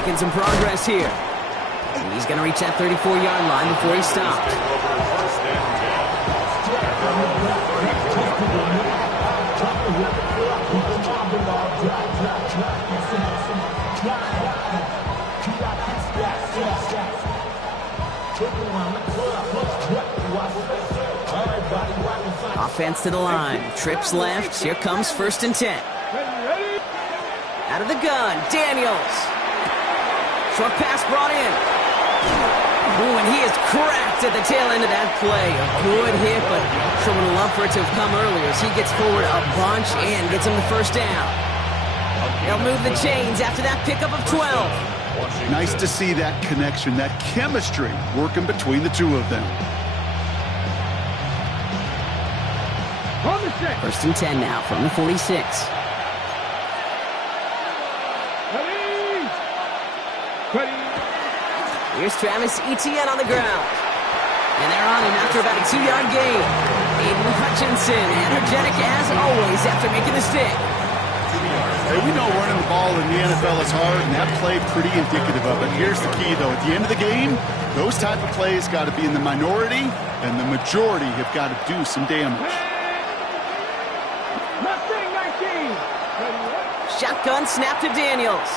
Making some progress here. And he's going to reach that 34-yard line before he stops. Offense to the line. Trips left. Here comes 1st and 10. Out of the gun. Daniels. Short pass brought in. Ooh, and he is cracked at the tail end of that play. A good hit, but sure would have loved for it to have come earlier as he gets forward a bunch and gets him the 1st down. They'll move the chains after that pickup of 12. Nice to see that connection, that chemistry working between the two of them. 1st and 10 now from the 46. Here's Travis Etienne on the ground. And they're on him after about a 2-yard gain. Aiden Hutchinson, energetic as always after making the stick. Hey, we know running the ball in the NFL is hard, and that play pretty indicative of it. Here's the key, though. At the end of the game, those type of plays got to be in the minority, and the majority have got to do some damage. Shotgun snap to Daniels.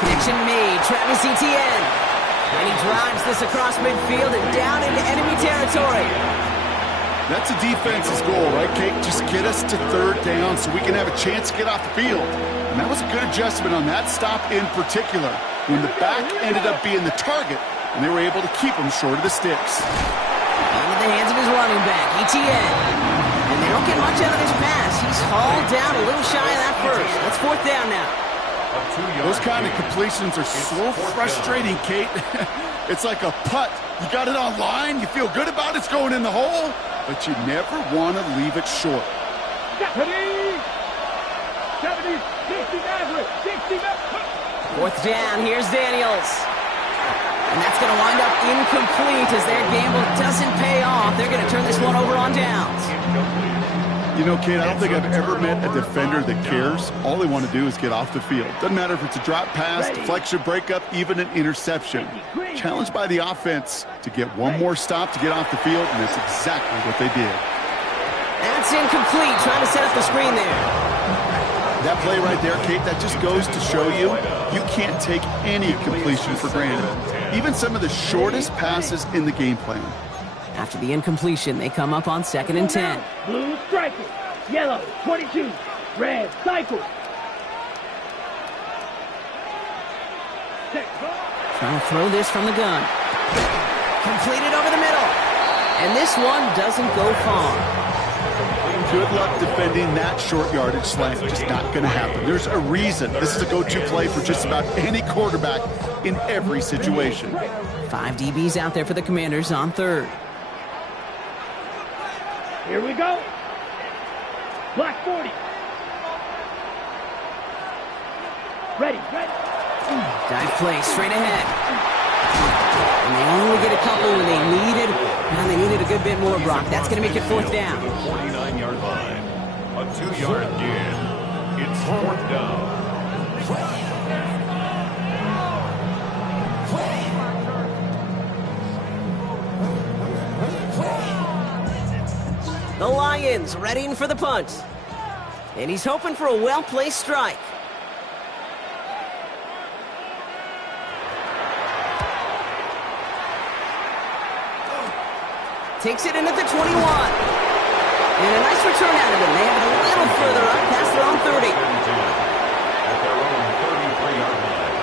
Connection made. Travis Etienne. And he drives this across midfield and down into enemy territory. That's a defense's goal, right, Kate? Just get us to 3rd down so we can have a chance to get off the field. And that was a good adjustment on that stop in particular, when the back ended up being the target, and they were able to keep him short of the sticks. Into the hands of his running back, Etienne. And they don't get much out of this pass. He's hauled down a little shy of that 1st. That's 4th down now. Those kind of completions are so frustrating, Kate. It's like a putt. You got it on line, you feel good about it's going in the hole, but you never want to leave it short. 4th down, here's Daniels. And that's going to wind up incomplete as their gamble doesn't pay off. They're going to turn this one over on downs. You know, Kate, I don't think I've ever met a defender that cares. All they want to do is get off the field. Doesn't matter if it's a drop pass, deflection, breakup, even an interception. Challenged by the offense to get one more stop to get off the field, and that's exactly what they did. That's incomplete, trying to set up the screen there. That play right there, Kate, that just goes to show you can't take any completion for granted. Even some of the shortest passes in the game plan. After the incompletion, they come up on 2nd and 10. Blue striker, yellow 22, red cycle. Trying to throw this from the gun. Completed over the middle. And this one doesn't go far. Good luck defending that short yardage slant. Just not going to happen. There's a reason. This is a go-to play for just about any quarterback in every situation. 5 DBs out there for the Commanders on 3rd. Here we go. Black 40. Ready. Dive play straight ahead. And they only get a couple when they needed a good bit more, Brock. That's going to make it 4th down. 49-yard line. A 2-yard gain. It's 4th down. The Lions readying for the punt. And he's hoping for a well-placed strike. Takes it in at the 21. And a nice return out of him. They have it a little further up past their own 30. At their own 33-yard line.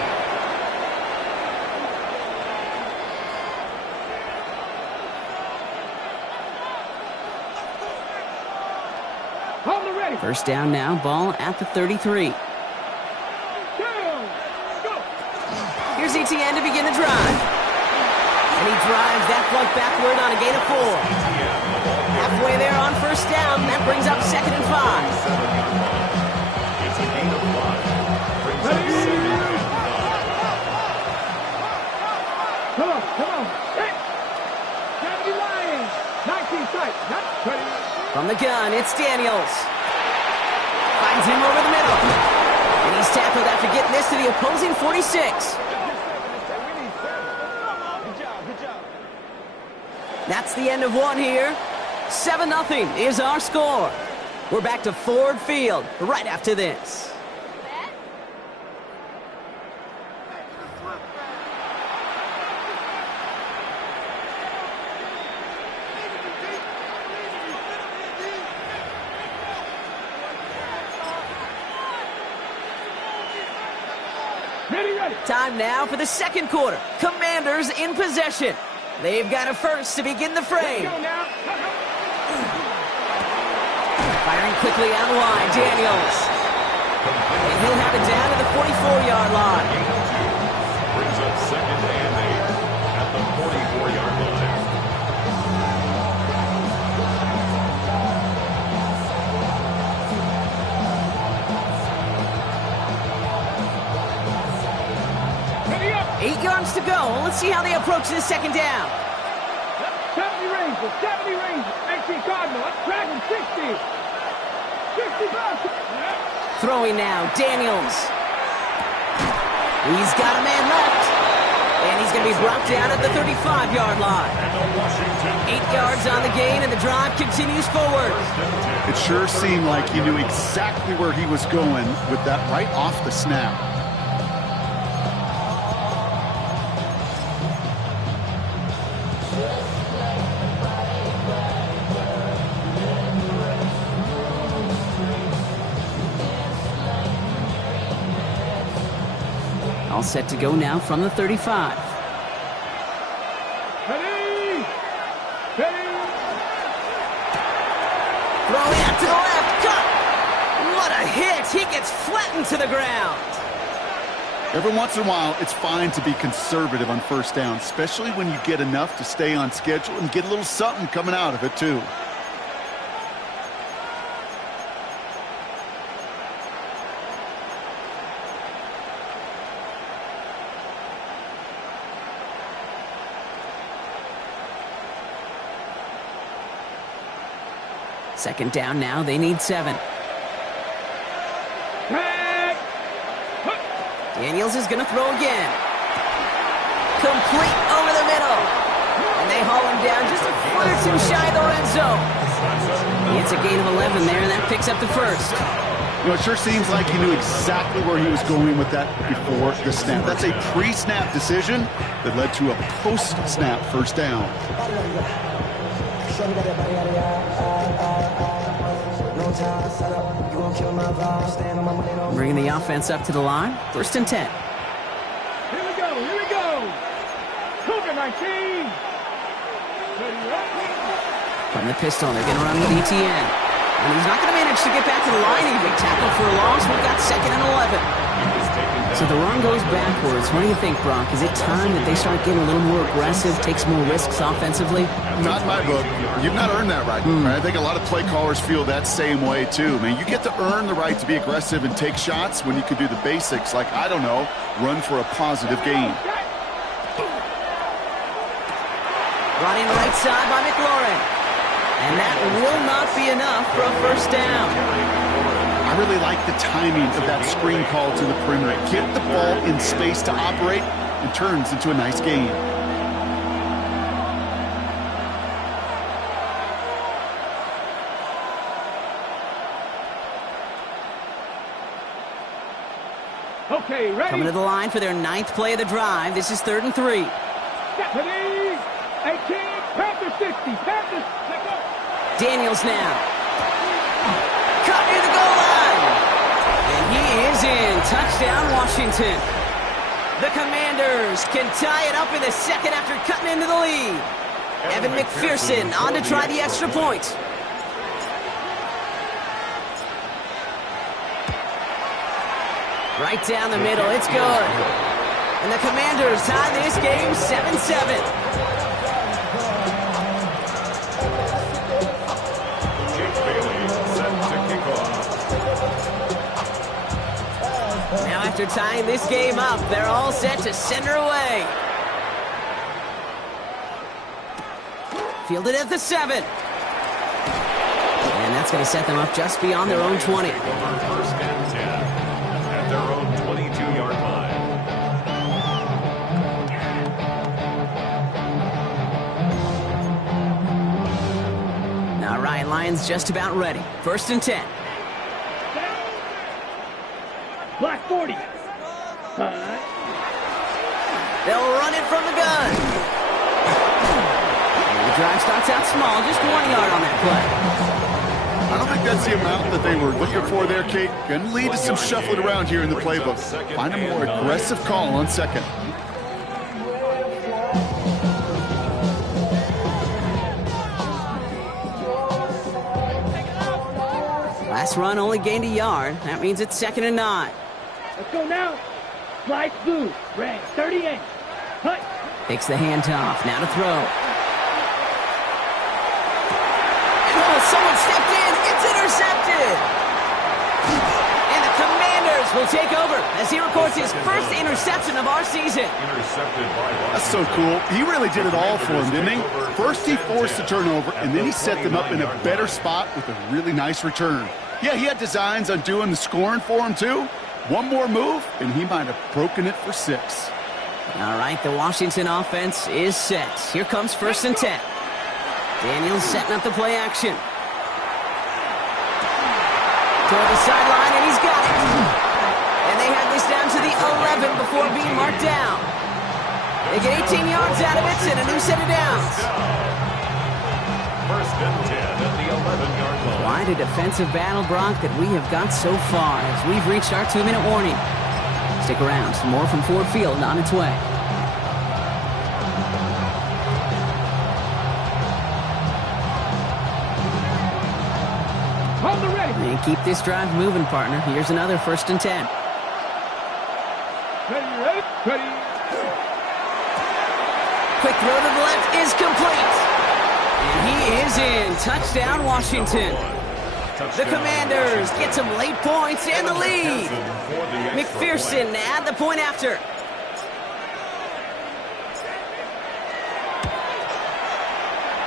Hold the ready. 1st down now, ball at the 33. Here's Etienne to begin the drive. And he drives that plug backward on a gain of 4. Halfway there on 1st down. That brings up 2nd and 5. It's a gain of 5. Brings up 2nd and 5. Come on. Hey. Deputy Lions. 19 sight. From the gun, it's Daniels. Finds him over the middle. And he's tackled tackled after getting this to the opposing 46. That's the end of one here. 7-0 is our score. We're back to Ford Field right after this. Time now for the second quarter. Commanders in possession. They've got a first to begin the frame. Firing quickly out wide, Daniels. And he'll have it down to the 44-yard line. Brings up second and 8 at the 44-yard line. Ready up. 8 yards to go. Let's see how they approach this second down. 70 Rangers, 70 Rangers. 18 Cardinal, let's drag him 60. 60 bucks. Throwing now, Daniels. He's got a man left. And he's going to be brought down at the 35-yard line. 8 yards on the gain, and the drive continues forward. It sure seemed like he knew exactly where he was going with that right off the snap. All set to go now from the 35. Ready. Ready. Throwing out to the left. Cut. What a hit. He gets flattened to the ground. Every once in a while, it's fine to be conservative on first down, especially when you get enough to stay on schedule and get a little something coming out of it, too. Second down now. They need 7. Tag. Daniels is going to throw again. Complete over the middle. And they haul him down just a foot or two shy of the red zone. It's a gain of 11 there, and that picks up the first. You know, it sure seems like he knew exactly where he was going with that before the snap. That's a pre-snap decision that led to a post-snap first down. Bringing the offense up to the line. First and 10. Here we go. Here we go. Cougar 19. Ready up. From the pistol, they're going to run with ETN. And he's not going to manage to get back to the line even. Tackled for a loss. We've got second and 11. So the run goes backwards. What do you think, Brock? Is it time that they start getting a little more aggressive, take some more risks offensively? Not in my book. You've not earned that right. I think a lot of play callers feel that same way, too. I mean, you get to earn the right to be aggressive and take shots when you can do the basics, like, I don't know, run for a positive gain. Running right side by McLaurin. And that will not be enough for a first down. I really like the timing of that screen call to the perimeter. Get the ball in space to operate and turns into a nice gain. Okay, ready. Coming to the line for their 9th play of the drive. This is 3rd and 3. Ready. 18. Panthers 60. Panthers. Let go. Daniels now. Cut near the goal line. And he is in. Touchdown, Washington. The Commanders can tie it up in the second after cutting into the lead. Evan McPherson on to try the extra point. Right down the middle. It's good. And the Commanders tie this game 7-7. Now after tying this game up, they're all set to send her away. Fielded at the 7. And that's going to set them up just beyond their own 20. First and 10 at their own 20. Lions just about ready. 1st and 10. Black 40. They'll run it from the gun. And the drive starts out small, just 1 yard on that play. I don't think that's the amount that they were looking for there, Kate. Going to lead to some shuffling around here in the playbook. Find a more aggressive call on 2nd. Last run only gained a yard. That means it's 2nd and 9. Let's go now. Slice blue. Red 38. Hut. Takes the handoff. Now to throw. Oh, someone stepped in. It's intercepted. And the Commanders will take over as he records his first interception of our season. That's so cool. He really did it all for him, didn't he? First he forced the turnover, and then he set them up in a better spot with a really nice return. Yeah, he had designs on doing the scoring for him, too. One more move, and he might have broken it for 6. All right, the Washington offense is set. Here comes 1st and 10. Daniels setting up the play action. Toward the sideline, and he's got it. And they have this down to the 11 before being marked down. They get 18 yards out of it and a new set of downs. 1st and 10 at the 11-yard line. Quite a defensive battle, Brock, that we have got so far as we've reached our 2-minute warning. Stick around, some more from Ford Field on its way. Hold the ready. And keep this drive moving, partner. Here's another 1st and 10. Ready. Ready. Quick throw to the left is complete. And he is in. Touchdown, Washington. The Commanders get some late points and the lead. McPherson at the point after.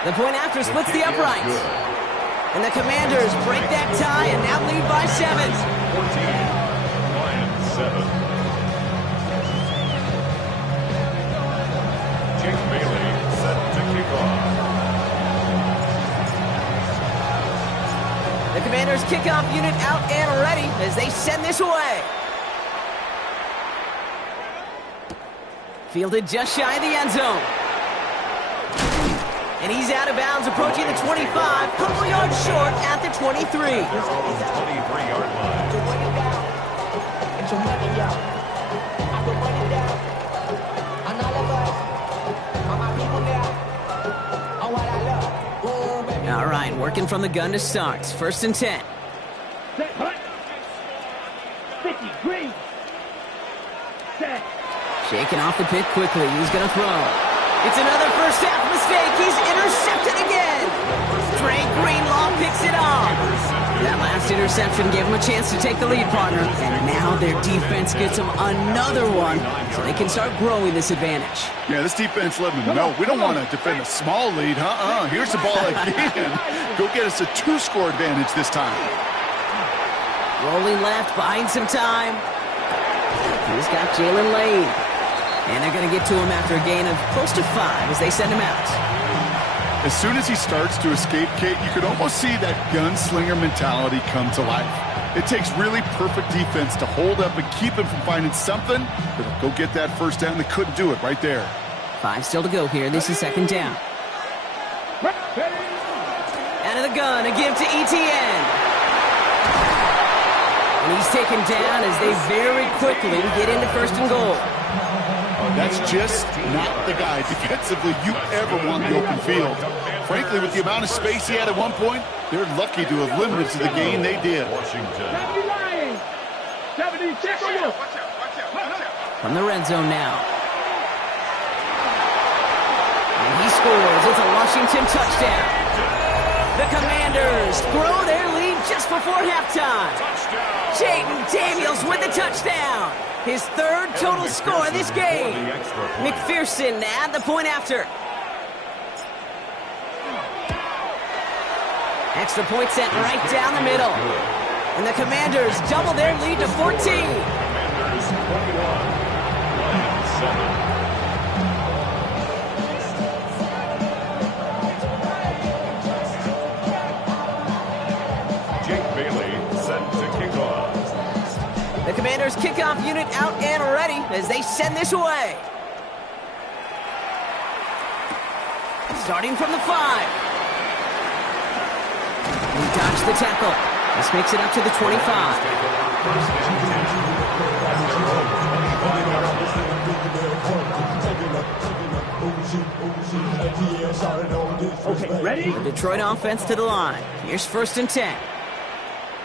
The point after splits the uprights. And the Commanders break that tie and now lead by 7. 14, Lions 7. Jake Bailey set to kick off. The Commanders kickoff unit out and ready as they send this away. Fielded just shy of the end zone. And he's out of bounds, approaching the 25, couple yards short at the 23. Their own 23-yard line. All right, working from the gun to start. 1st and 10. Set. Hut. 50. Green. Set. Shaking off the pit quickly. He's going to throw. It's another first half mistake. He's intercepted again. Trey Greenlaw picks it off. That last interception gave him a chance to take the lead, partner. And now their defense gets them another one so they can start growing this advantage. Yeah, this defense let them know we don't want to defend a small lead. Here's the ball again. Go get us a 2-score advantage this time. Rolling left, buying some time. He's got Jalen Lane. And they're going to get to him after a gain of close to 5 as they send him out. As soon as he starts to escape, Kate, you could almost see that gunslinger mentality come to life. It takes really perfect defense to hold up and keep him from finding something that'll go get that first down. They couldn't do it right there. 5 still to go here. This is 2nd down. Out of the gun, a give to ETN. And he's taken down as they very quickly get into 1st and goal. That's just not the guy defensively you ever want in the open field. Frankly, with the amount of space he had at one point, they're lucky to have limited to the gain they did. 70 Lions. 76 Wolves. From the red zone now. And he scores. It's a Washington touchdown. The Commanders grow their lead just before halftime. Jaden Daniels with the touchdown. His 3rd total score this game. McPherson at the point after. Extra point sent right down the middle. And the Commanders double their lead to 14. Commanders 21, Lions 7. kickoff unit out and ready as they send this away. Starting from the 5. He dodged the tackle. This makes it up to the 25. Okay, ready? The Detroit offense to the line. Here's 1st and 10.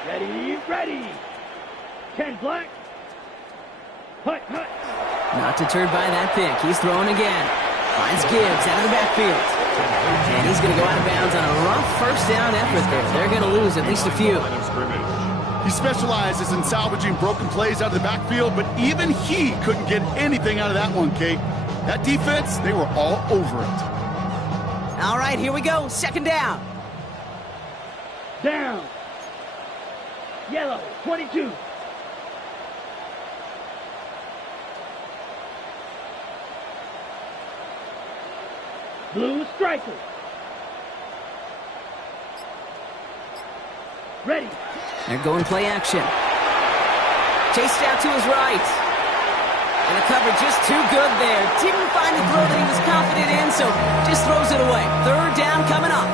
Ready, ready. 10 black. Hut, hut. Not deterred by that pick. He's throwing again. Finds Gibbs out of the backfield. And he's going to go out of bounds on a rough first down effort there. They're going to lose at least a few. He specializes in salvaging broken plays out of the backfield, but even he couldn't get anything out of that one, Kate. That defense, they were all over it. All right, here we go. 2nd down. Down. Yellow, 22. Blue striker. Ready. They're going play action. Chased out to his right. And the cover just too good there. Didn't find the throw that he was confident in, so just throws it away. 3rd down coming up.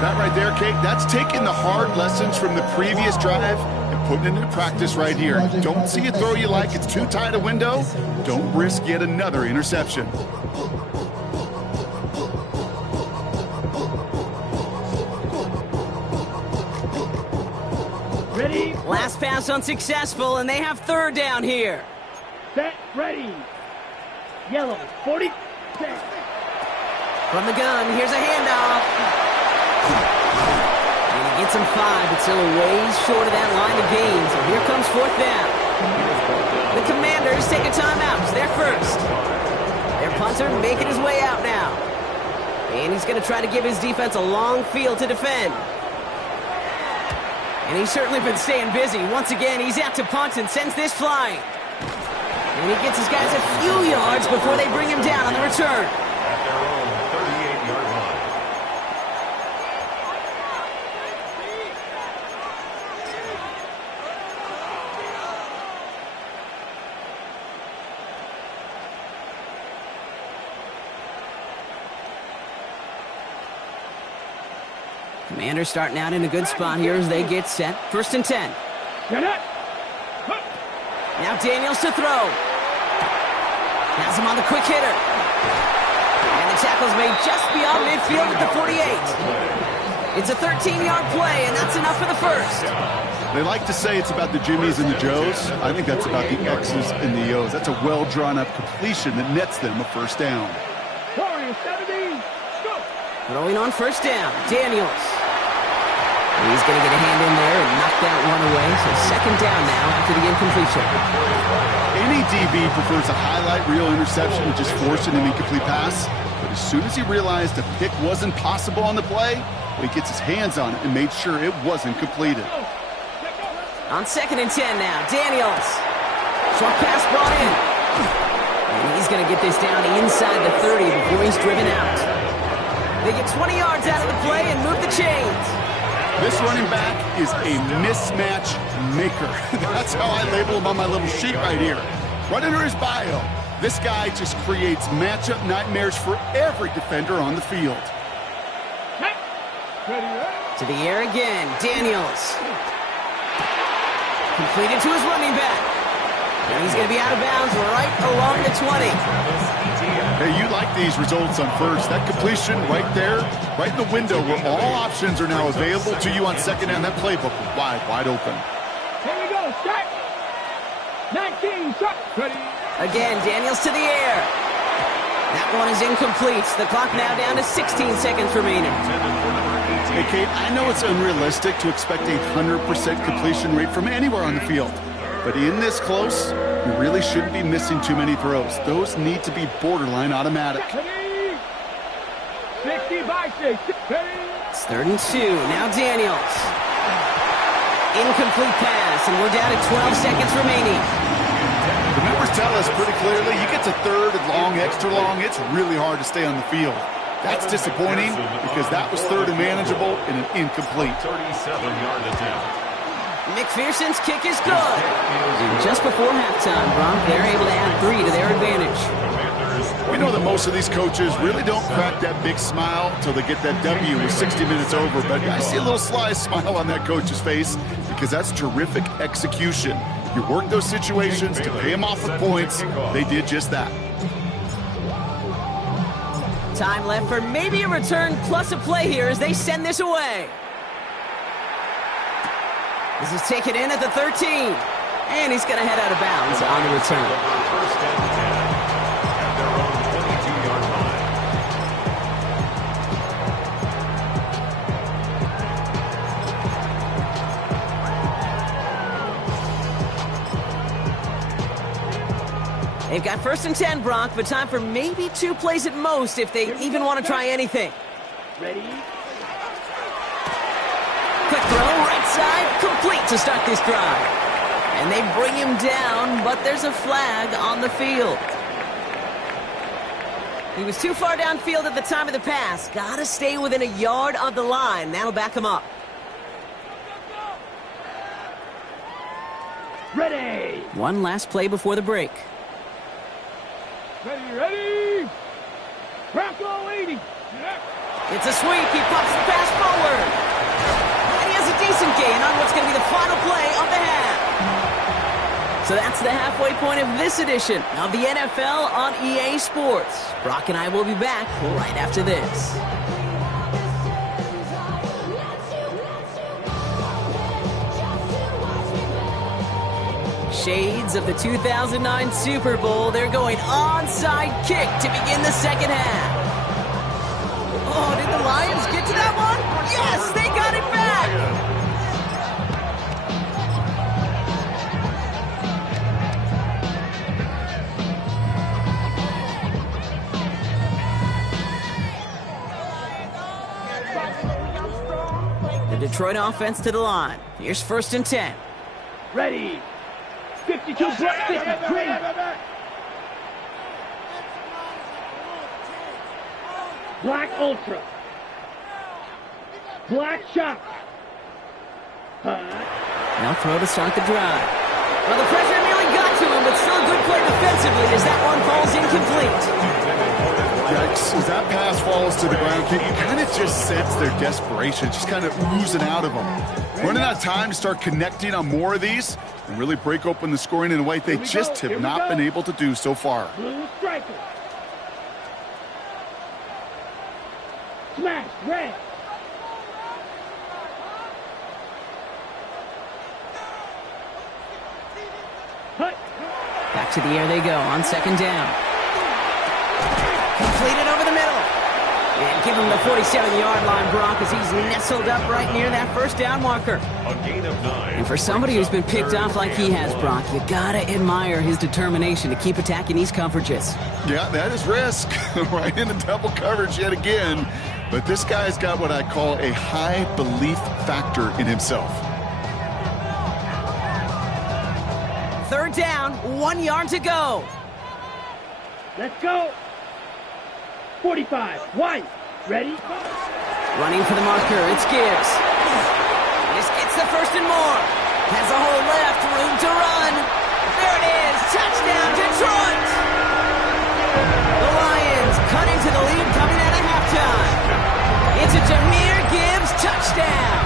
That right there, Kate, that's taking the hard lessons from the previous drive and putting it into practice right here. Don't see a throw you like, it's too tight a window. Don't risk yet another interception. Ready. Last pass unsuccessful, and they have 3rd down here. Set, ready. Yellow, 40. Set. From the gun, here's a handoff. And he gets him 5, but still a ways short of that line of gain. So here comes 4th down. The Commanders take a timeout. They're first. Their punter making his way out now. And he's going to try to give his defense a long field to defend. And he's certainly been staying busy. Once again, he's out to punt and sends this flying. And he gets his guys a few yards before they bring him down on the return. At their own 38-yard line. Commanders starting out in a good spot here as they get set. 1st and 10. Get it. Now Daniels to throw. Has him on the quick hitter. And the tackle's made just beyond midfield at the 48. It's a 13-yard play, and that's enough for the 1st. They like to say it's about the Jimmies and the Joes. I think that's about the X's and the O's. That's a well-drawn-up completion that nets them a 1st down. 70. Go. Throwing on 1st down, Daniels. He's going to get a hand in there and knock that one away. So 2nd down now after the incompletion. Any DB prefers a highlight reel interception and just forcing an incomplete pass. But as soon as he realized a pick wasn't possible on the play, he gets his hands on it and made sure it wasn't completed. On 2nd and 10 now, Daniels. Short pass brought in. And he's going to get this down inside the 30 before he's driven out. They get 20 yards out of the play and move the chains. This running back is a mismatch maker. That's how I label him on my little sheet right here. Right under his bio, this guy just creates matchup nightmares for every defender on the field. To the air again, Daniels. Completed to his running back. And he's going to be out of bounds right along the 20. Hey, you like these results on 1st. That completion right there, right in the window where all options are now available to you on 2nd down. That playbook is wide open. Here we go. Start. 19. Start. Ready. Again, Daniels to the air. That one is incomplete. The clock now down to 16 seconds remaining. Hey, Kate, I know it's unrealistic to expect a 100% completion rate from anywhere on the field. But in this close, you really shouldn't be missing too many throws. Those need to be borderline automatic. 60 by 6. It's 3rd and 2. Now Daniels. Incomplete pass, and we're down to 12 seconds remaining. The numbers tell us pretty clearly, you get to 3rd and long, extra long, it's really hard to stay on the field. That's disappointing because that was 3rd and manageable and an incomplete. 37-yard attempt. McPherson's kick is good. And just before halftime, Bronk, they're able to add 3 to their advantage. We know that most of these coaches really don't crack that big smile until they get that W with 60 minutes over, but I see a little sly smile on that coach's face because that's terrific execution. You work those situations to pay them off with points. They did just that. Time left for maybe a return plus a play here as they send this away. This is taken in at the 13. And he's going to head out of bounds on the return. First and 10 at their own 22-yard line. They've got first and 10, Bronk, but time for maybe 2 plays at most if they even want to try anything. Ready? Quick throw, right side, complete to start this drive. And they bring him down, but there's a flag on the field. He was too far downfield at the time of the pass. Gotta stay within a yard of the line. That'll back him up. Ready! One last play before the break. Ready! Bronco 80! It's a sweep. He pops the pass forward. And he has a decent gain on what's going to be the final play of the half. So that's the halfway point of this edition of the NFL on EA Sports. Brock and I will be back right after this. Shades of the 2009 Super Bowl. They're going onside kick to begin the second half. Oh, did the Lions get to that one? Yes, they got it back. The Detroit offense to the line. Here's first and 10. Ready! 52 plus 53! Black Ultra. Black Shock. Now throw to start the drive. Well, the pressure nearly got to him, but still a good play defensively as that one falls incomplete. Yikes, as that pass falls to the ground, you kind of just sense their desperation, just kind of oozing out of them. Running out of time to start connecting on more of these and really break open the scoring in a way they just have not been able to do so far. Blue striker. Smash, red. Hut. Back to the air they go on second down. Completed over the middle. And give him the 47-yard line, Brock, as he's nestled up right near that first down marker. A gain of 9. And for somebody who's been picked off like he has, Brock, you gotta admire his determination to keep attacking these coverages. Yeah, that is risk. Right into double coverage yet again. But this guy's got what I call a high belief factor in himself. Third down, 1 yard to go. Let's go. 45. White. Ready? Running for the marker, it's Gibbs. This gets the first and more. Has a hole left, room to run. There it is, touchdown Detroit. The Lions cut into the lead coming out of halftime. It's a Jahmyr Gibbs touchdown.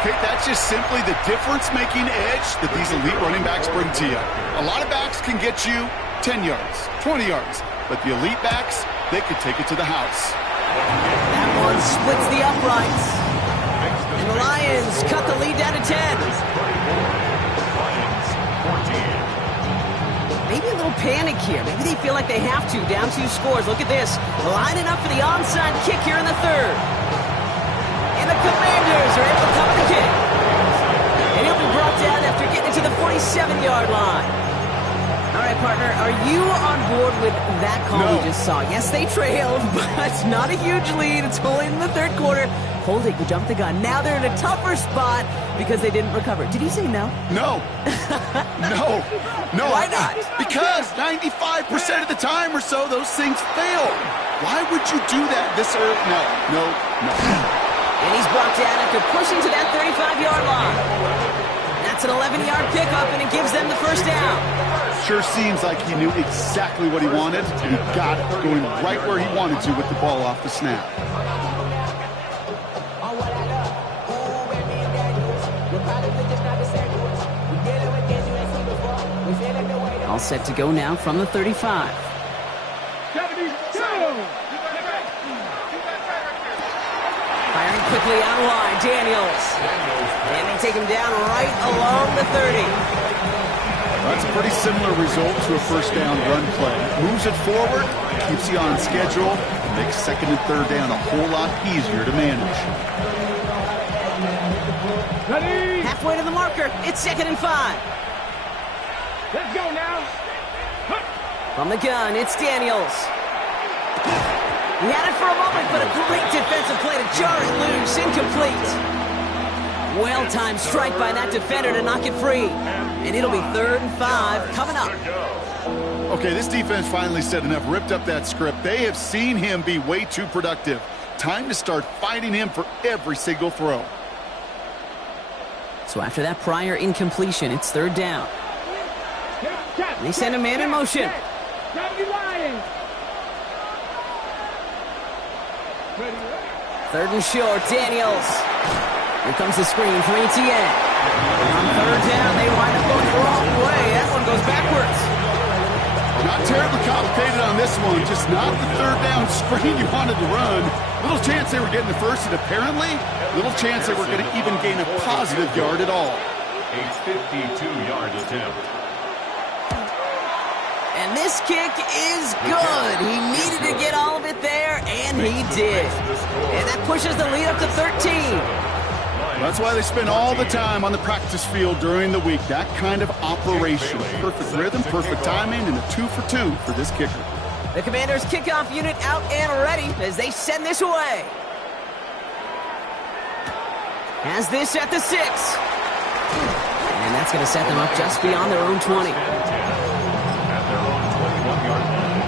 Okay, that's just simply the difference-making edge that these elite running backs bring to you. A lot of backs can get you 10 yards, 20 yards, but the elite backs, they could take it to the house. That one splits the uprights. And the Lions cut the lead down to 10. Maybe a little panic here. Maybe they feel like they have to, down 2 scores. Look at this. Lining up for the onside kick here in the third. And the Commanders are able to cover the kick. And he'll be brought down after getting it to the 47-yard line. All right, partner, are you on board with that call we just saw? Yes, they trailed, but it's not a huge lead. It's only in the third quarter. Holding, you jumped the gun. Now they're in a tougher spot because they didn't recover. Did you say no? No. No. Why not? Because 95% of the time or so, those things fail. Why would you do that this early? No. And he's brought down after pushing to that 35-yard line. That's an 11-yard pickup, and it gives them the first down. Sure seems like he knew exactly what he wanted, and he got it, going right where he wanted to with the ball off the snap. All set to go now from the 35. 72. Firing quickly out of line, Daniels. And they take him down right along the 30. That's a pretty similar result to a first down run play. Moves it forward, keeps you on schedule, and makes second and third down a whole lot easier to manage. Ready? Halfway to the marker, it's 2nd and 5. Let's go now. From the gun, it's Daniels. He had it for a moment, but a great defensive play to jar it loose, incomplete. Well-timed strike by that defender to knock it free. And it'll be 3rd and 5 coming up. Okay, this defense finally said enough, ripped up that script. They have seen him be way too productive. Time to start fighting him for every single throw. So after that prior incompletion, it's 3rd down. And they send a man in motion. 3rd and short, Daniels. Here comes the screen for ETN. On 3rd down, they wind up going the wrong way. That one goes backwards. Not terribly complicated on this one, just not the 3rd down screen you wanted to run. Little chance they were getting the first, and apparently, little chance they were going to even gain a positive yard at all. A 52-yard attempt. And this kick is good. He needed to get all of it there, and he did. And that pushes the lead up to 13. That's why they spend all the time on the practice field during the week. That kind of operation. Perfect rhythm, perfect timing, and a 2 for 2 for this kicker. The Commanders' kickoff unit out and ready as they send this away. Has this at the 6. And that's going to set them up just beyond their own 20. At their own 21-yard line.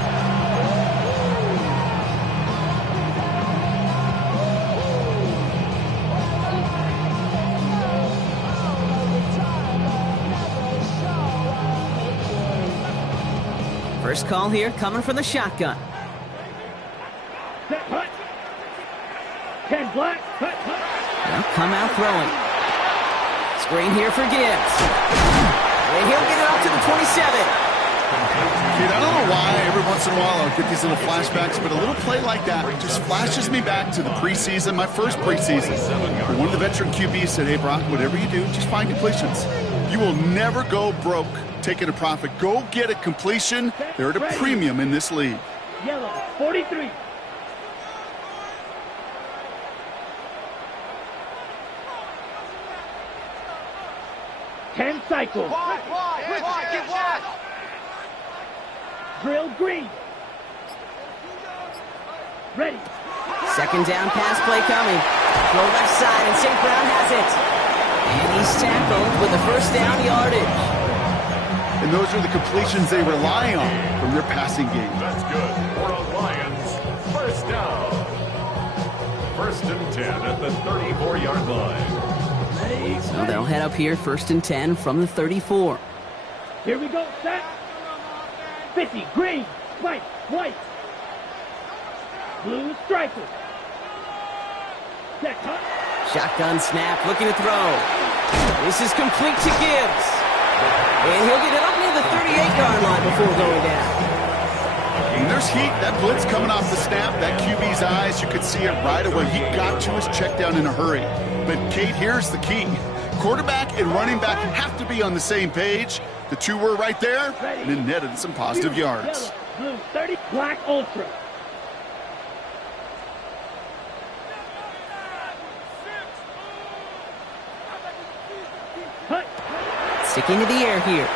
First call here coming from the shotgun. Set, hut. 10 black, hut, hut. They'll come out throwing. Screen here for Gibbs. And he'll get it up to the 27. Kid, I don't know why every once in a while I'll get these little flashbacks, but a little play like that just flashes me back to the preseason, my first preseason. Where one of the veteran QBs said, hey, Brock, whatever you do, just find completions. You will never go broke taking a profit. Go get a completion. They're at a premium in this league. Yellow, 43. Ten cycles. Drill green. Ready. 2nd down pass play coming. Throw left side, and St. Brown has it. And he's tackled with the first down yardage. And those are the completions they rely on from their passing game. That's good for the Lions. First down. 1st and 10 at the 34-yard line. So they'll head up here 1st and 10 from the 34. Here we go, set. 50, green, white, white. Blue striker. Set, hut. Shotgun snap, looking to throw. This is complete to Gibbs. And he'll get it up near the 38-yard line before going down. And there's heat. That blitz coming off the snap, that QB's eyes, you could see it right away. He got to his check down in a hurry. But, Kate, here's the key. Quarterback and running back have to be on the same page. The two were right there, and it netted some positive yards. Yellow, blue, 30, black, ultra. Hut. Sticking to the air here.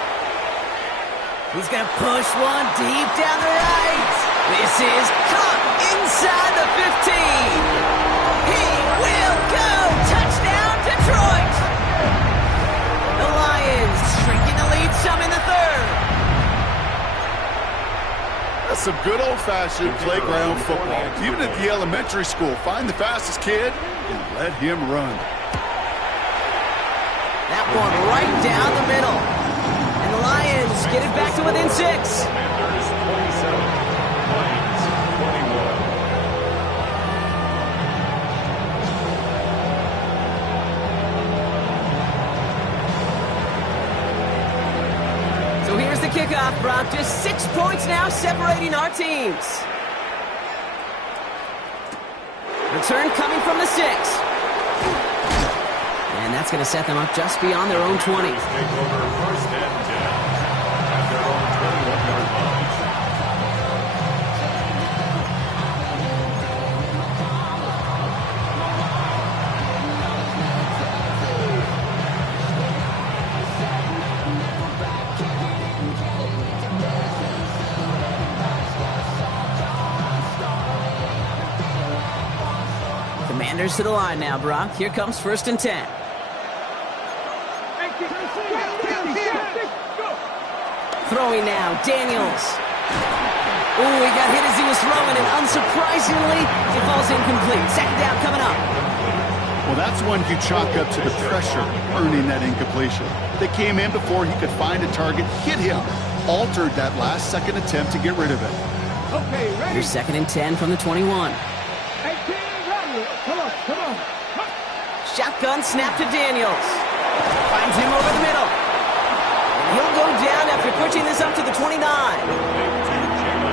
He's going to push one deep down the right. This is caught inside the 15. He will go. Touchdown, Detroit. The Lions shrinking the lead some in the 3rd. some good old-fashioned playground football. Even at the elementary school, find the fastest kid and let him run. That one right down the middle. And the Lions get it back to within 6. Commanders 27, Lions 21. So here's the kickoff, Brock. Just 6 points now separating our teams. Return coming from the 6. And that's going to set them up just beyond their own 20. Take over first and 10 at their own 21-yard line. Commanders to the line now, Brock. Here comes first and 10. Throwing now, Daniels. Ooh, he got hit as he was throwing, and unsurprisingly, it falls incomplete. Second down coming up. Well, that's one you chalk up to the pressure earning that incompletion. They came in before he could find a target, hit him, altered that last-second attempt to get rid of it. Okay, ready? Here's second and 10 from the 21. 18, ready. Come on, come on. Shotgun snap to Daniels. Finds him over the middle. He'll go down after pushing this up to the 29.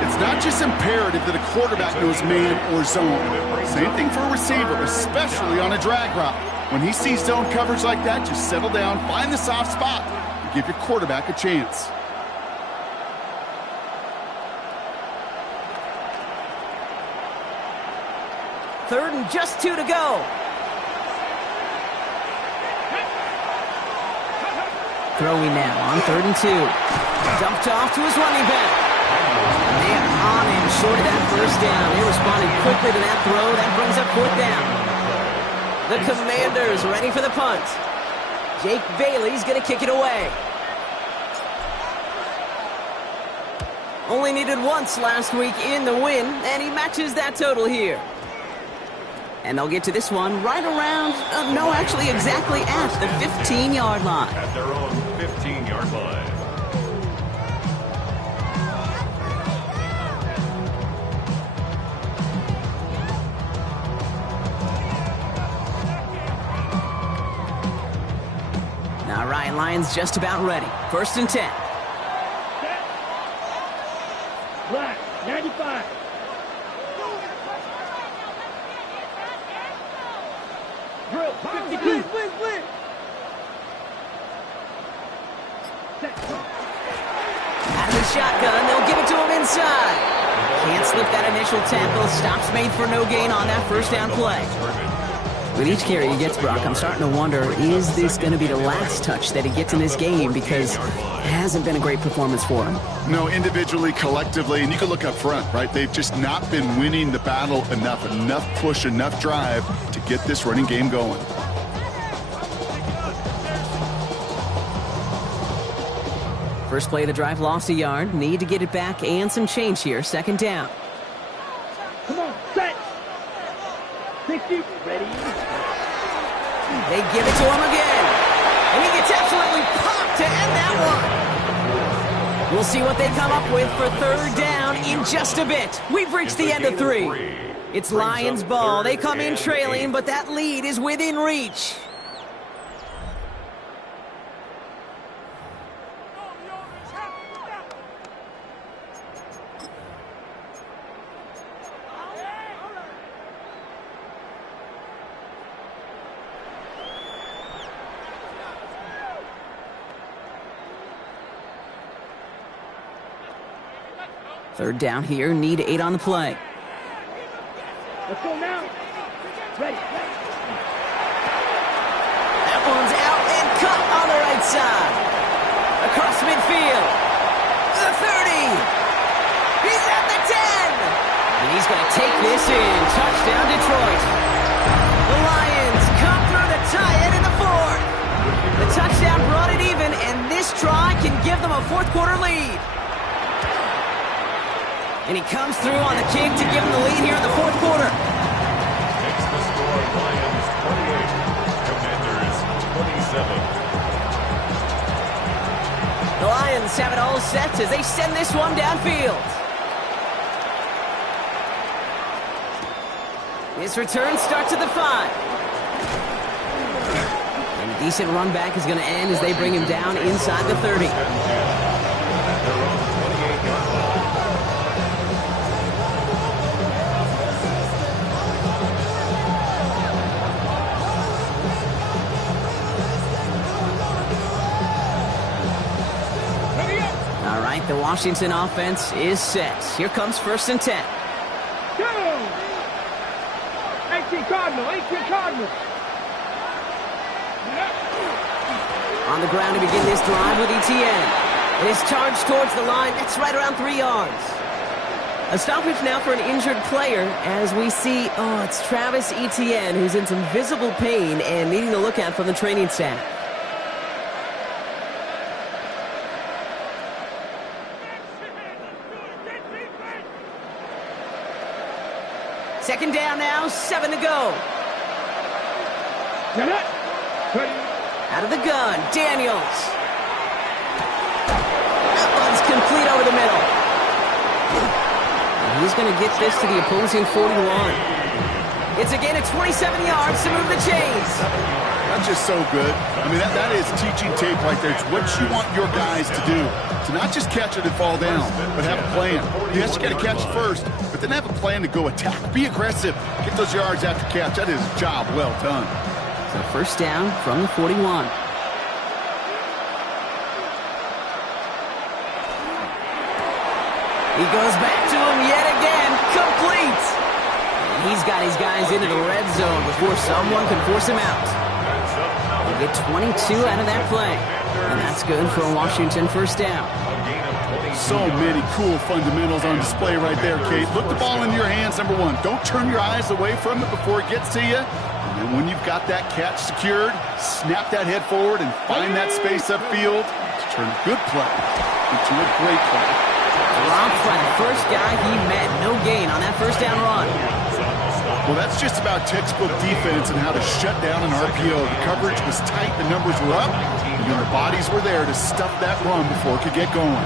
It's not just imperative that a quarterback knows man or zone. Same thing for a receiver, especially on a drag route. When he sees zone coverage like that, just settle down, find the soft spot, and give your quarterback a chance. Third and just 2 to go. Throwing now on third and 2. Dumped off to his running back. Man on him short of that first down. They responded quickly to that throw. That brings up fourth down. The Commanders ready for the punt. Jake Bailey's going to kick it away. Only needed once last week in the win, and he matches that total here. And they'll get to this one right around, no, actually exactly at the 15-yard line. At their own 15-yard line. Now Ryan Lyons just about ready. First and 10. Black, 95. Drill, 52. Blitz. Out of the shotgun, they'll give it to him inside. Can't slip that initial tackle. Stops made for no gain on that first down play. With each carry he gets, Brock, I'm starting to wonder, is this going to be the last touch that he gets in this game? Because it hasn't been a great performance for him. No, individually, collectively, and you can look up front, right? They've just not been winning the battle enough push, enough drive to get this running game going. First play of the drive lost a yard. Need to get it back and some change here. Second down. Come on, set. 60, ready. They give it to him again. And he gets absolutely popped to end that one. We'll see what they come up with for third down in just a bit. We've reached the end of 3. It's Lions ball. They come in trailing, but that lead is within reach. Third down here, need 8 on the play. Let's go now. Ready. That one's out and cut on the right side. Across midfield. The 30. He's at the 10. And he's going to take this in. Touchdown, Detroit. The Lions come through to tie it in the 4th. The touchdown brought it even, and this try can give them a fourth quarter lead. And he comes through on the kick to give him the lead here in the fourth quarter. Makes the score Lions 28, Commanders 27. The Lions have it all set as they send this one downfield. This return starts at the 5. And a decent run back is going to end as they bring him down inside the 30. All right, the Washington offense is set. Here comes 1st and 10. Go! 18 Cardinal, 18 Cardinal. On the ground to begin this drive with Etienne. It is charged towards the line. That's right around 3 yards. A stoppage now for an injured player as we see, it's Travis Etienne who's in some visible pain and needing to look at from the training staff. Second down now, 7 to go. Out of the gun, Daniels. That one's complete over the middle. And he's going to get this to the opposing 41. It's a gain of 27 yards to move the chains. That's just so good. I mean, that is teaching tape right there. It's what you want your guys to do. To not just catch it and fall down, but have a plan. Yes, you got to catch it first, but then have a plan to go attack. Be aggressive. Get those yards after catch. That is a job well done. So first down from the 41. He goes back to him yet again. Complete. And he's got his guys into the red zone before someone can force him out. They get 22 out of that play. And that's good for a Washington first down. So many cool fundamentals on display right there, Kate. Look the ball into your hands, number one. Don't turn your eyes away from it before it gets to you. And then when you've got that catch secured, snap that head forward and find that space upfield to turn a good play into a great play. Dropped by the first guy he met. No gain on that first down run. Well, that's just about textbook defense and how to shut down an RPO. The coverage was tight, the numbers were up, and the bodies were there to stuff that run before it could get going.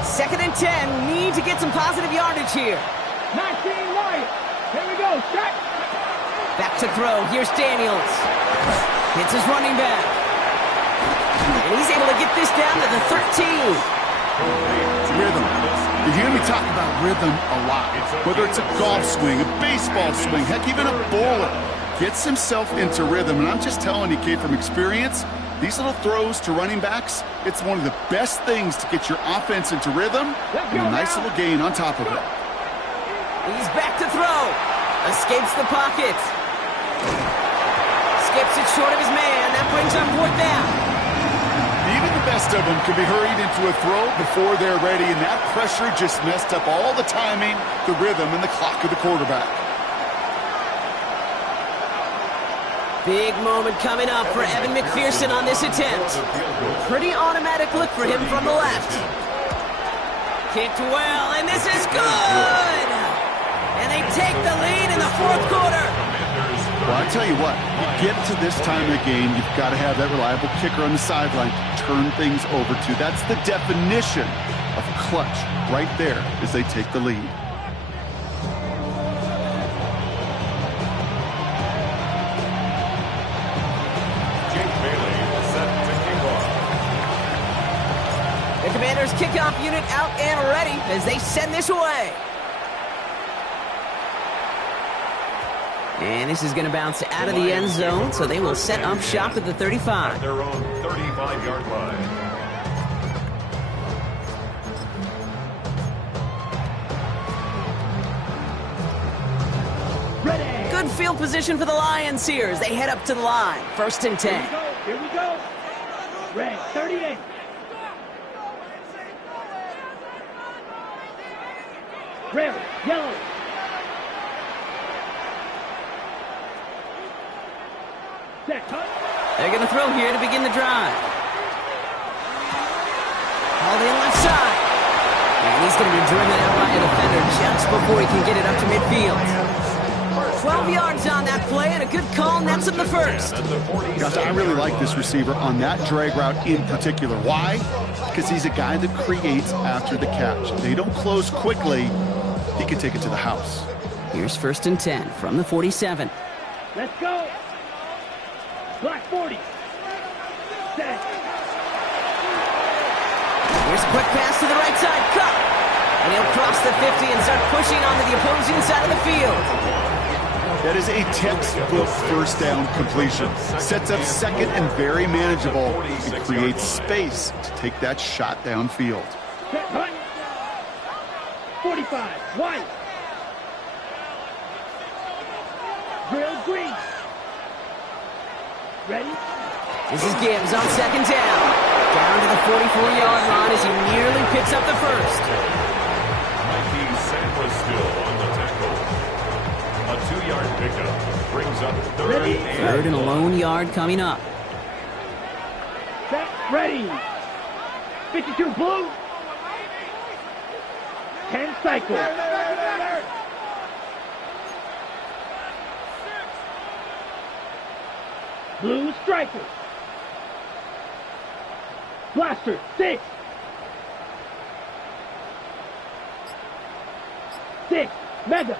Second and 10. Need to get some positive yardage here. 19 Lions. Here we go. Set. Back to throw. Here's Daniels. Hits his running back. And he's able to get this down to the 13. Rhythm. You hear me talk about rhythm a lot. Whether it's a golf swing, a baseball swing, heck, even a bowler gets himself into rhythm. And I'm just telling you, kid, from experience, these little throws to running backs, it's one of the best things to get your offense into rhythm and a nice little gain on top of it. He's back to throw. Escapes the pocket. Skips it short of his man. That brings up 4th down. Even the best of them can be hurried into a throw before they're ready, and that pressure just messed up all the timing, the rhythm, and the clock of the quarterback. Big moment coming up for Evan McPherson on this attempt. Pretty automatic look for him from the left. Kicked well, and this is good! And they take the lead in the fourth quarter. Well, I tell you what, you get to this time of the game, you've got to have that reliable kicker on the sideline to turn things over to. That's the definition of clutch right there as they take the lead. The Commanders' kickoff unit out and ready as they send this away. And this is going to bounce out of the end zone, so they will set up shop at the 35. At their own 35-yard line. Ready. Good field position for the Lions here as they head up to the line. 1st and 10. Here we go. Red, 38. Red, yellow. Set. They're going to throw here to begin the drive. Hauled in left side. And he's going to be driven out by a defender just before he can get it up to midfield. 12 yards on that play, and a good call nets him the first. Gosh, I really like this receiver on that drag route in particular. Why? Because he's a guy that creates after the catch. They don't close quickly. He can take it to the house. Here's 1st and 10 from the 47. Let's go. Black 40. Set. Here's a quick pass to the right side. Cut. And he'll cross the 50 and start pushing onto the opposing side of the field. That is a textbook first down completion. Sets up second and very manageable and creates space to take that shot downfield. Set. Hunt. 45. White. Drill green. Ready? This is Gibbs on 2nd down. Down to the 44-yard line as he nearly picks up the first. Mikey Sandler still on the tackle. A 2-yard pickup brings up third and a lone yard coming up. Set. Ready. 52 blue. 10 cycle. Blue striker. Blaster 6. 6. Mega.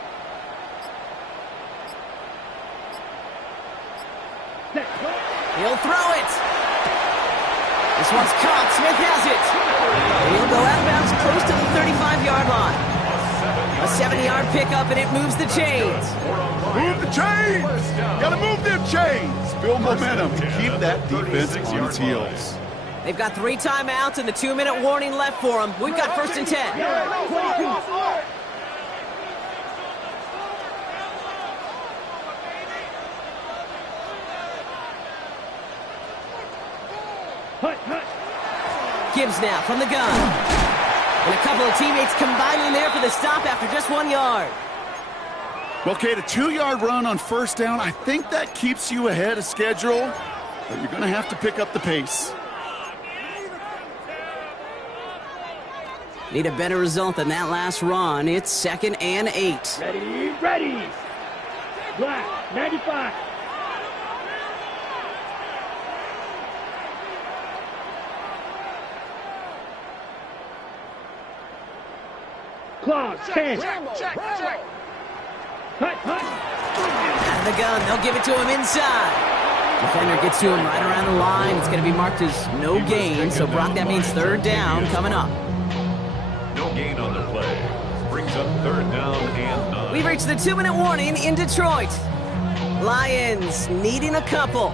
Set. He'll throw it. This one's caught. Smith has it. He'll go out of bounds close to the 35-yard line. A 70-yard pickup, and it moves the chains. Move the chains! Gotta move them chains! Build momentum. Keep that defense on its heels. They've got 3 timeouts and the 2-minute warning left for them. We've got 1st and 10. 22. Hut. Gibbs now from the gun. And a couple of teammates combining there for the stop after just 1 yard. Well, Kate, a 2-yard run on 1st down, I think that keeps you ahead of schedule, but you're going to have to pick up the pace. Need a better result than that last run. It's 2nd and 8. Ready. Black 95. Claws 10. Hut. Out of the gun, they'll give it to him inside. Defender gets to him right around the line. It's going to be marked as no gain, so Brock, that means 3rd down coming up. No gain on the play. Brings up 3rd down and 9. We've reached the 2-minute warning in Detroit. Lions needing a couple.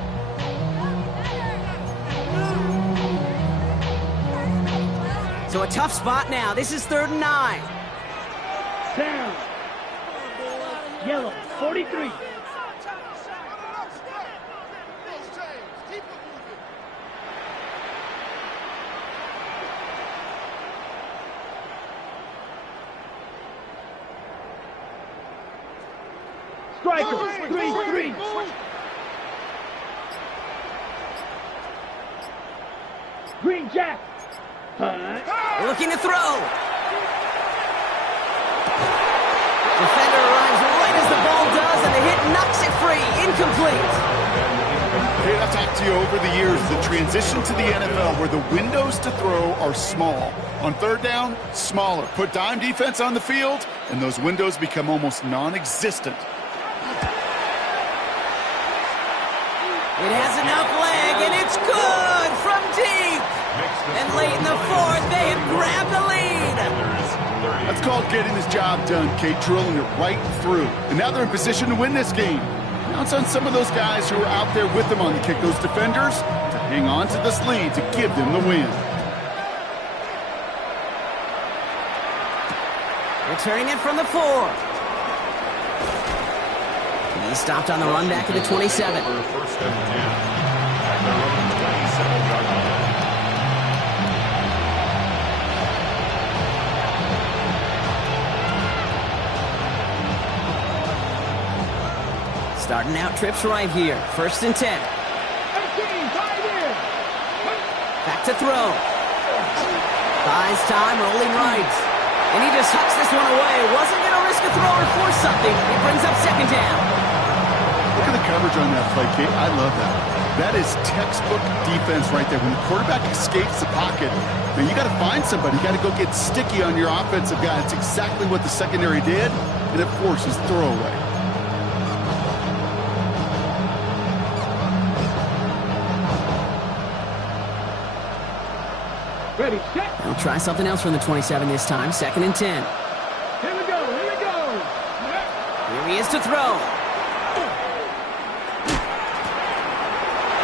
So a tough spot now. This is 3rd and 9. Down. Yellow 43. Striker 3-3. Green Jack. Looking to throw. Defender arrives right as the ball does, and the hit knocks it free. Incomplete. Hey, I've talked to you over the years, the transition to the NFL where the windows to throw are small. On 3rd down, smaller. Put dime defense on the field, and those windows become almost non-existent. It has enough leg, and it's good from deep. And late in the 4th, they have grabbed the lead. That's called getting his job done, Kate, drilling it right through. And now they're in position to win this game. Now it's on some of those guys who are out there with them on the kick, those defenders, to hang on to this lead to give them the win. Returning it from the 4. He stopped on the run back to the 27. 1st and 10. At their own 27-yard line. Starting out trips right here. 1st and 10. 18, tied in. Back to throw. Buys time, rolling right. And he just hucks this one away. Wasn't going to risk a throw or force something. It brings up 2nd down. Look at the coverage on that play, Kate. I love that. That is textbook defense right there. When the quarterback escapes the pocket, man, you got to find somebody. You got to go get sticky on your offensive guy. It's exactly what the secondary did, and it forces throwaway. Ready, set. He'll try something else from the 27 this time. 2nd and 10. Here we go, here we go. Here he is to throw.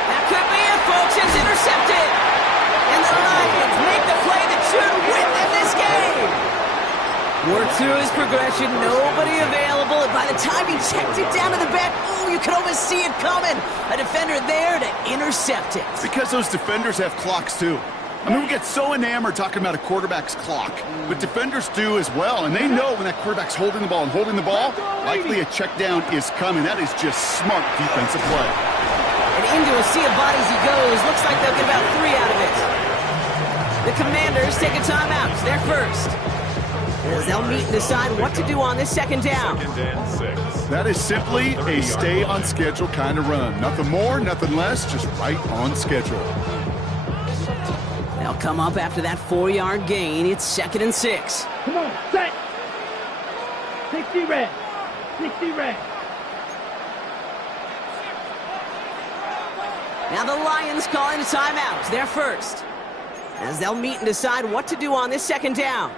That could be it, folks. It's intercepted. And the Lions make the play that should win them this game. Worked through his progression. Nobody available. And by the time he checked it down to the back, oh, you could almost see it coming. A defender there to intercept it. Because those defenders have clocks, too. I mean, we get so enamored talking about a quarterback's clock, but defenders do as well, and they know when that quarterback's holding the ball, likely a check down is coming. That is just smart defensive play. And into a sea of bodies he goes. Looks like they'll get about 3 out of it. The Commanders take a timeout. They're first. As they'll meet and decide what to do on this 2nd down. 2nd and 6. That is simply a stay-on-schedule kind of run. Nothing more, nothing less, just right on schedule. They'll come up after that 4-yard gain. It's 2nd and 6. Come on, set. 60 red. 60 red. Now the Lions calling a timeout. They're first. As they'll meet and decide what to do on this 2nd down.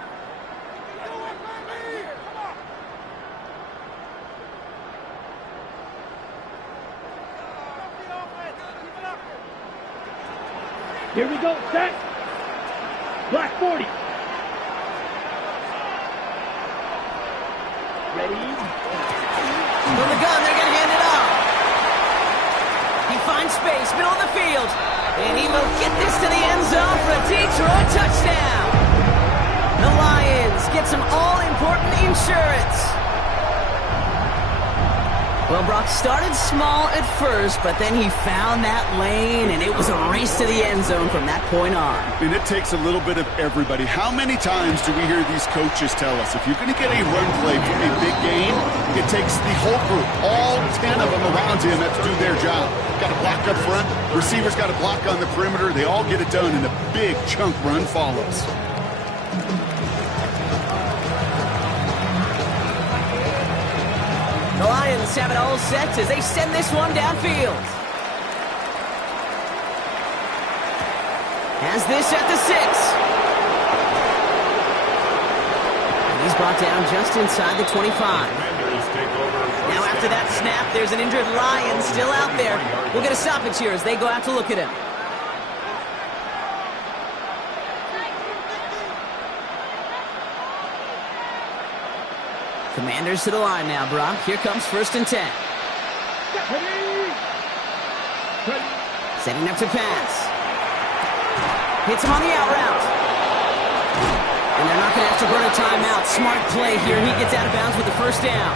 Here we go, set. Black 40. Ready? From the gun, they're going to hand it off. He finds space, middle of the field. And he will get this to the end zone for a Detroit touchdown. The Lions get some all-important insurance. Well, Brock started small at first, but then he found that lane, and it was a race to the end zone from that point on. And it takes a little bit of everybody. How many times do we hear these coaches tell us, if you're going to get a run play from a big game, it takes the whole group, all 10 of them around him have to do their job. Got to block up front, receivers got to block on the perimeter, they all get it done, and a big chunk run follows. The Lions have it all set as they send this one downfield. Has this at the 6. And he's brought down just inside the 25. Now after that snap, there's an injured Lion still out there. We'll get a stoppage here as they go out to look at him. Commanders to the line now, Brock. Here comes 1st and 10. Setting up to pass. Hits him on the out route. And they're not going to have to burn a timeout. Smart play here. He gets out of bounds with the 1st down.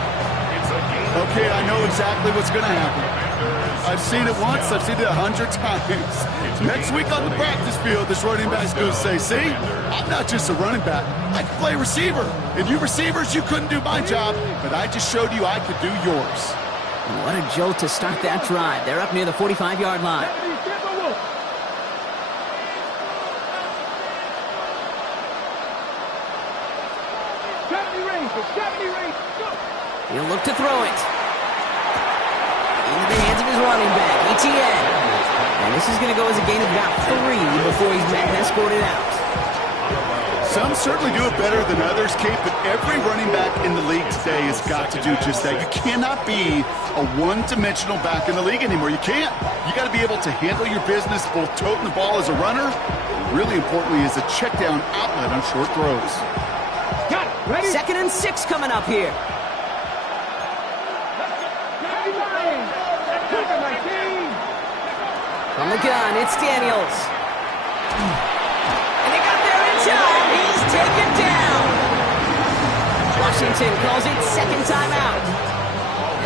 Okay, I know exactly what's going to happen. I've seen it once. I've seen it 100 times. Next week on the practice field, this running back's going to say, see, I'm not just a running back. I can play receiver. And you receivers, you couldn't do my job, but I just showed you I could do yours. And what a jolt to start that drive. They're up near the 45-yard line. He'll look to throw it. Into the hands of his running back, ETN. And this is going to go as a gain of about 3 before he's escorted out. Some certainly do it better than others, Kate, but every running back in the league today has got to do just that. You cannot be a one-dimensional back in the league anymore. You can't. You got to be able to handle your business, both toting the ball as a runner, and really importantly, as a check-down outlet on short throws. Got it. Ready? 2nd and 6 coming up here. From the gun, it's Daniels. And they got there in time. He's taken down. Washington calls it 2nd timeout.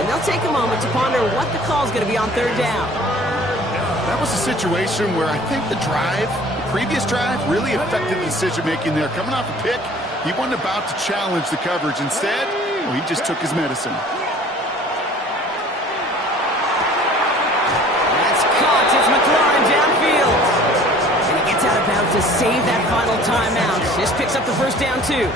and they'll take a moment to ponder what the call is going to be on third down. That was a situation where I think the previous drive, really affected the decision-making there. Coming off a pick, he wasn't about to challenge the coverage. Instead, well, he just took his medicine. That's caught. It's McLaurin downfield. And he gets out of bounds to save that final timeout. This picks up the first down, too.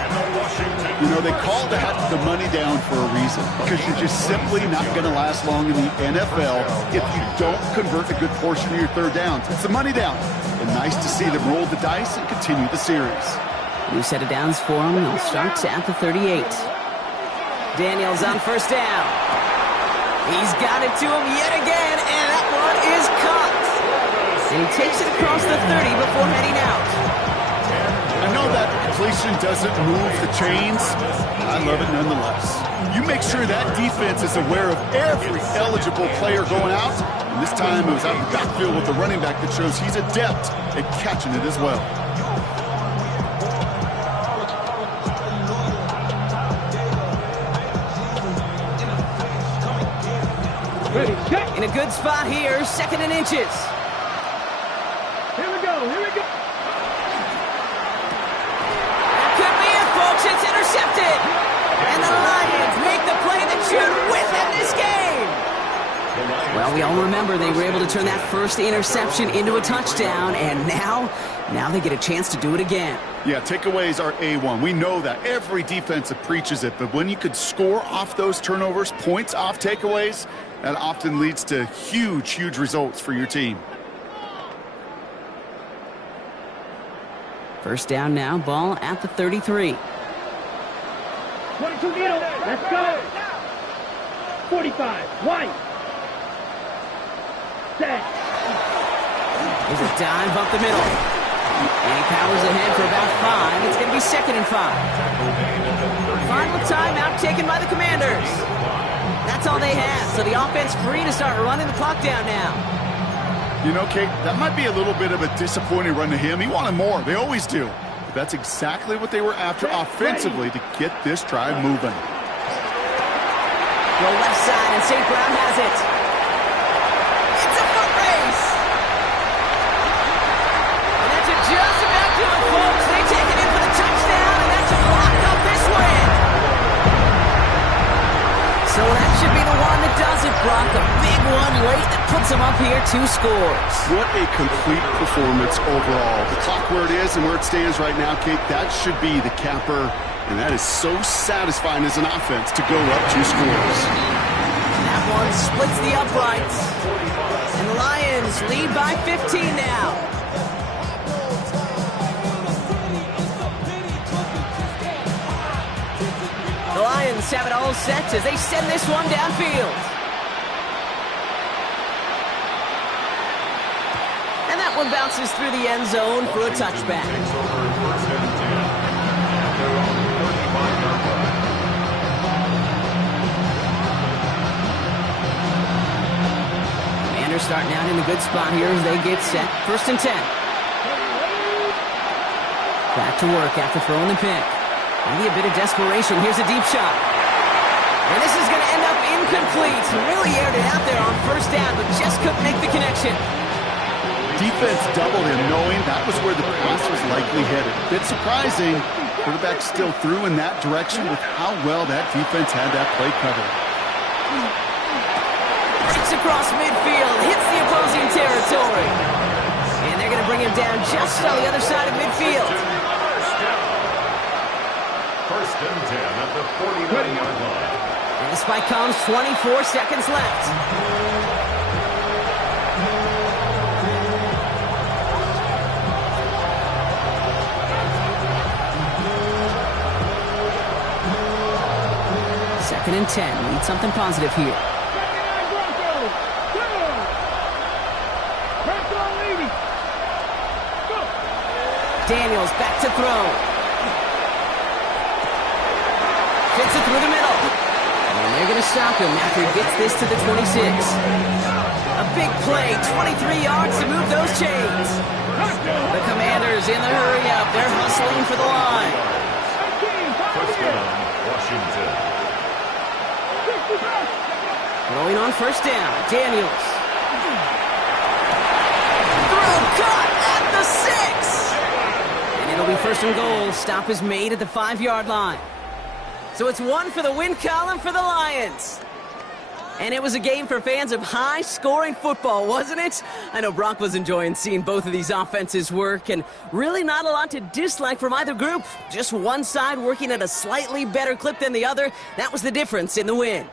You know, they call that the money down for a reason, because you're just simply not going to last long in the NFL if you don't convert a good portion of your third downs. It's the money down. And nice to see them roll the dice and continue the series. New set of downs for him. He'll start at the 38. Daniels on first down. He's got it to him yet again, and that one is caught. And he takes it across the 30 before heading out. I know that completion doesn't move the chains. I love it nonetheless. You make sure that defense is aware of every eligible player going out. And this time it was out of the backfield with the running back that shows he's adept at catching it as well. In a good spot here, 2nd and inches. Here we go, here we go. That could be it, folks. It's intercepted. And the Lions make the play that should win them this game. Well, we all remember they were able to turn that first interception into a touchdown, and now they get a chance to do it again. Yeah, takeaways are A1. We know that. Every defense preaches it, but when you could score off those turnovers, points off takeaways, that often leads to huge, huge results for your team. First down now, ball at the 33. 22 middle, let's go. 45, White. Set. There's a dive up the middle. And he powers ahead for about 5. It's going to be 2nd and 5. Final timeout taken by the Commanders. That's all they have, so the offense free to start running the clock down now. You know, Kate, that might be a little bit of a disappointing run to him. He wanted more. They always do. But that's exactly what they were after offensively to get this drive moving. Go left side, and St. Brown has it. It's a foot race. And that's just about doing, folks. They take it in for the touchdown, and that's a block up this win. So that should be the one that does it, Brock. A big one late that puts them up here 2 scores. What a complete performance overall. The clock where it is and where it stands right now, Kate, that should be the capper. And that is so satisfying as an offense to go up 2 scores. And that one splits the uprights. And the Lions lead by 15 now. The Lions have it all set as they send this one downfield. And that one bounces through the end zone for a touchback. Commanders starting out in a good spot here as they get set. 1st and 10. Back to work after throwing the pick. Maybe a bit of desperation. Here's a deep shot. And this is going to end up incomplete. Really aired it out there on 1st down, but just couldn't make the connection. Defense doubled him, knowing that was where the pass was likely headed. A bit surprising. Quarterback still threw in that direction with how well that defense had that play covered. Breaks across midfield, hits the opposing territory. And they're going to bring him down just on the other side of midfield. 1st and 10 at the 49-yard line. And the spike comes, 24 seconds left. Second and 10. Need something positive here. Daniels back to throw. Fits it through the middle. And they're going to stop him after he gets this to the 26. A big play, 23 yards to move those chains. The Commanders in the hurry-up. They're hustling for the line. First down, Washington. Throwing on first down, Daniels. Throw caught at the 6. And it'll be first and goal. Stop is made at the 5-yard line. So it's one for the win column for the Lions. And it was a game for fans of high-scoring football, wasn't it? I know Brock was enjoying seeing both of these offenses work, and really not a lot to dislike from either group. Just one side working at a slightly better clip than the other. That was the difference in the win.